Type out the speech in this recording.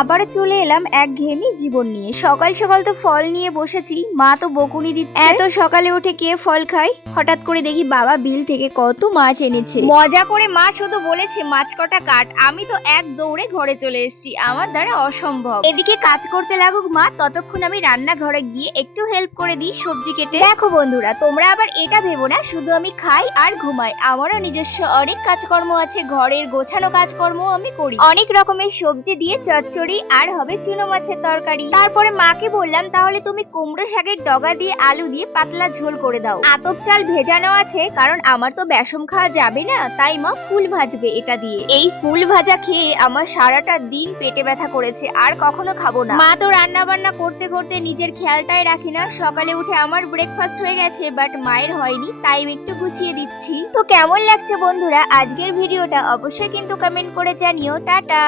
আবার চলে এলাম একঘেয়েমি জীবন নিয়ে। সকাল সকাল তো ফল নিয়ে বসেছি, মা তো বকুনি দিচ্ছে। এত সকালে উঠে কে ফল খায়? হঠাৎ করে দেখি বাবা বিল থেকে কত মাছ এনেছে। মজা করে মা শুধু বলেছে মাছ কটা কাট, আমি তো এক দৌড়ে ঘরে চলে এসেছি। আমার দ্বারা অসম্ভব। এদিকে কাজ করতে লাগুক মা, ততক্ষণ আমি রান্নাঘরে গিয়ে একটু হেল্প করে দিই সবজি কেটে। দেখো বন্ধুরা, তোমরা আবার এটা ভেবো না শুধু আমি খাই আর ঘুমাই, আমারও নিজস্ব অনেক কাজকর্ম আছে। ঘরের গোছানো কাজকর্ম আমি করি। অনেক রকমের সবজি দিয়ে চচ্চড়ি আর হবে চুনো মাছের তরকারি। তারপরে মাকে বললাম তাহলে তুমি কুমড়ো শাকের ডগা দিয়ে আলু দিয়ে পাতলা ঝোল করে দাও। আতপ চাল ভেজানো আছে, কারণ আমার তো বেসম খাওয়া যাবে না, তাই মা ফুল ভাজবে এটা দিয়ে। এই ফুল ভাজা খেয়ে আমার সারাটা দিন পেটে ব্যথা করেছে, আর কখনো খাবো না। মা তো রান্না বান্না করতে করতে নিজের খেয়ালটাই রাখি না। সকালে উঠে আমার ব্রেকফাস্ট হয়ে গেছে, বাট মায়ের হয়নি, তাই একটু গুছিয়ে দিচ্ছি। তো কেমন লাগছে বন্ধুরা আজকের ভিডিওটা? অবশ্যই কিন্তু কমেন্ট করে জানিও। টাটা।